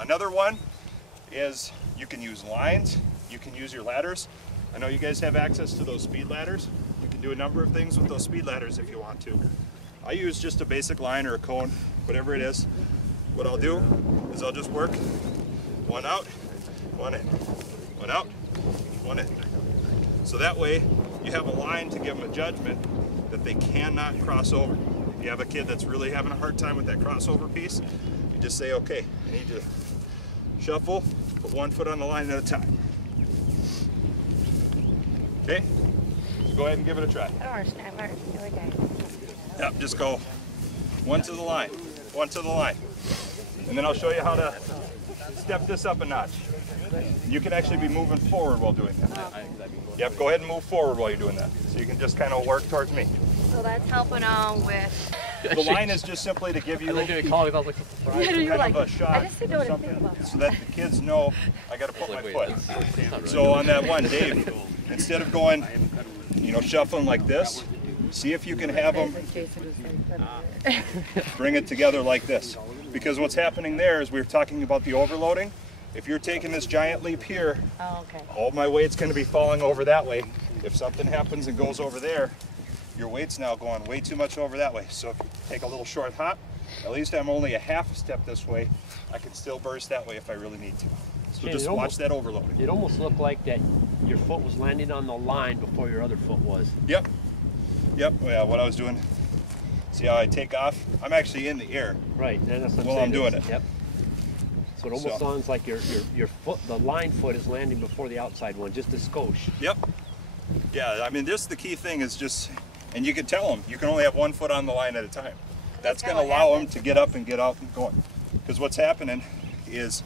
Another one is you can use lines, you can use your ladders. I know you guys have access to those speed ladders. You can do a number of things with those speed ladders if you want to. I use just a basic line or a cone, whatever it is. What I'll do is I'll just work one out, one in, one out, one in. So that way you have a line to give them a judgment that they cannot cross over. If you have a kid that's really having a hard time with that crossover piece, you just say, okay, I need to shuffle, put one foot on the line at a time. Okay, so go ahead and give it a try. I don't understand. Okay. Yep, just go one to the line, one to the line. And then I'll show you how to step this up a notch. You can actually be moving forward while doing that. Yep, go ahead and move forward while you're doing that. So you can just kind of work towards me. So that's helping with... The line is just simply to give you kind of a shot or something so that the kids know I got to put my foot. So on that one, Dave, instead of going, you know, shuffling like this, see if you can have them bring it together like this. Because what's happening there is we were talking about the overloading. If you're taking this giant leap here, all my weight's going to be falling over that way. If something happens and goes over there, your weight's now going way too much over that way. So if you take a little short hop, at least I'm only a half a step this way. I can still burst that way if I really need to. So just watch that overloading. It almost looked like that your foot was landing on the line before your other foot was. Yep. Yep. Yeah, what I was doing. See how I take off? I'm actually in the air. Right. And that's what I'm doing it. Yep. So it almost sounds like your foot, the line foot, is landing before the outside one, just a skosh. Yep. Yeah. I mean, this the key thing is just. And you can tell them, you can only have one foot on the line at a time. That's going to allow them to get up and get out and going. Because what's happening is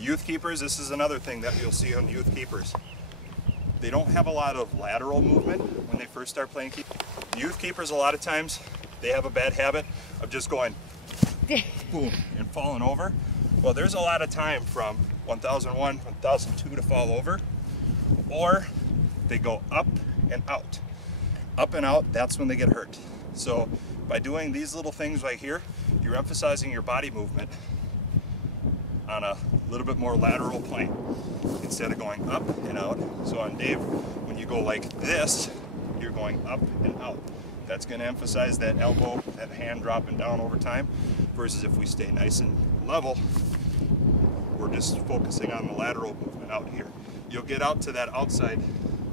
youth keepers, this is another thing that you'll see on youth keepers. They don't have a lot of lateral movement when they first start playing keeper. Youth keepers, a lot of times, they have a bad habit of just going boom and falling over. Well, there's a lot of time from 1001, 1002 to fall over, or they go up and out. Up and out, that's when they get hurt. So by doing these little things right here, you're emphasizing your body movement on a little bit more lateral plane instead of going up and out. So on Dave, when you go like this, you're going up and out. That's going to emphasize that elbow, that hand dropping down over time, versus if we stay nice and level, we're just focusing on the lateral movement out here. You'll get out to that outside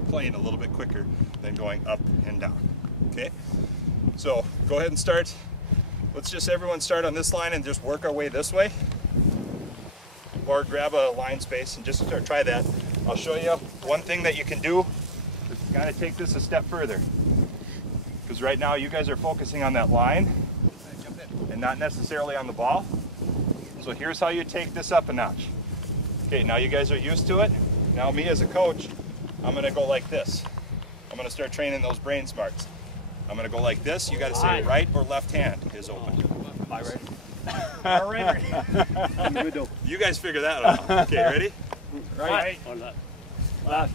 plane a little bit quicker than going up and down. Okay, so go ahead and start. Let's just everyone start on this line and just work our way this way, or grab a line space and just try that. I'll show you one thing that you can do is kind of take this a step further, because right now you guys are focusing on that line and not necessarily on the ball. So here's how you take this up a notch. Okay, now you guys are used to it. Now me as a coach, I'm going to go like this. I'm going to start training those brain smarts. I'm going to go like this. You got to say right or left hand is open. My right. All right. You guys figure that out. Okay, ready? Right. Or left. Left.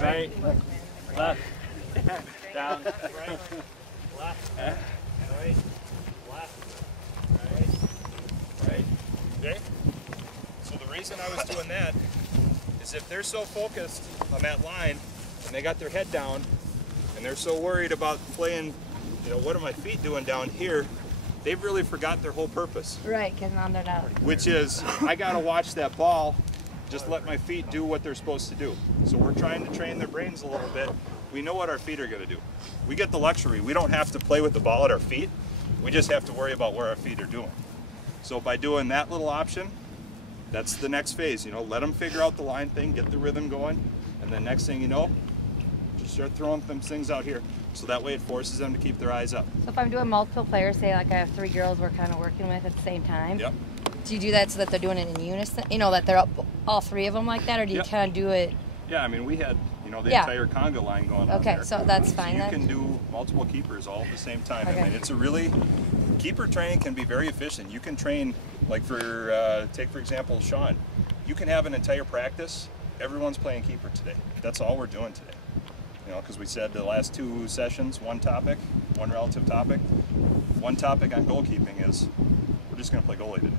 Right. Left. Down. Right. Left. Right. Left. Right. Okay. So the reason I was doing that is if they're so focused on that line and they got their head down and they're so worried about playing, you know, what are my feet doing down here, they've really forgot their whole purpose. Right, because now they're not. Which is, I got to watch that ball, just let my feet do what they're supposed to do. So we're trying to train their brains a little bit. We know what our feet are going to do. We get the luxury. We don't have to play with the ball at our feet. We just have to worry about where our feet are doing. So by doing that little option, that's the next phase, you know, let them figure out the line thing, get the rhythm going, and then next thing you know, just start throwing them things out here. So that way it forces them to keep their eyes up. So if I'm doing multiple players, say like I have 3 girls we're kind of working with at the same time. Yep. Do you do that so that they're doing it in unison? You know, that they're up, all 3 of them like that, or do you kind of do it? Yeah, I mean, we had, you know, the entire conga line going on Okay, there. so that's fine. You can do multiple keepers all at the same time. Okay. I mean, it's a really, keeper training can be very efficient. You can train, like for, take for example, Sean. You can have an entire practice. Everyone's playing keeper today. That's all we're doing today. You know, because we said the last 2 sessions, one topic, one relative topic. One topic on goalkeeping is we're just going to play goalie today.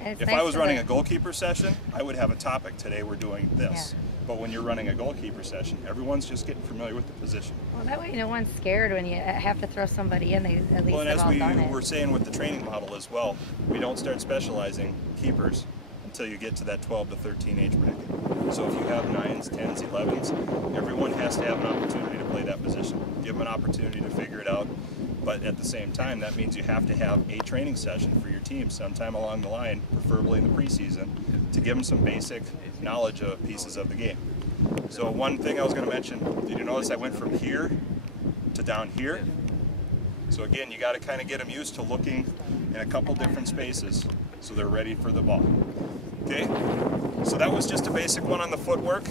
And it's If nice I was for running the- a goalkeeper session, I would have a topic. Today we're doing this. Yeah. But when you're running a goalkeeper session, everyone's just getting familiar with the position. Well, that way no one's scared when you have to throw somebody in. They at least Well, and have as all we done it. were saying with the training model as well, we don't start specializing keepers until you get to that 12 to 13 age bracket. So if you have 9s, 10s, 11s, everyone has to have an opportunity to play that position. Give them an opportunity to figure it out. But at the same time, that means you have to have a training session for your team sometime along the line, preferably in the preseason, to give them some basic knowledge of pieces of the game. So one thing I was going to mention, did you notice I went from here to down here? So again, you got to kind of get them used to looking in a couple different spaces so they're ready for the ball. Okay, so that was just a basic one on the footwork.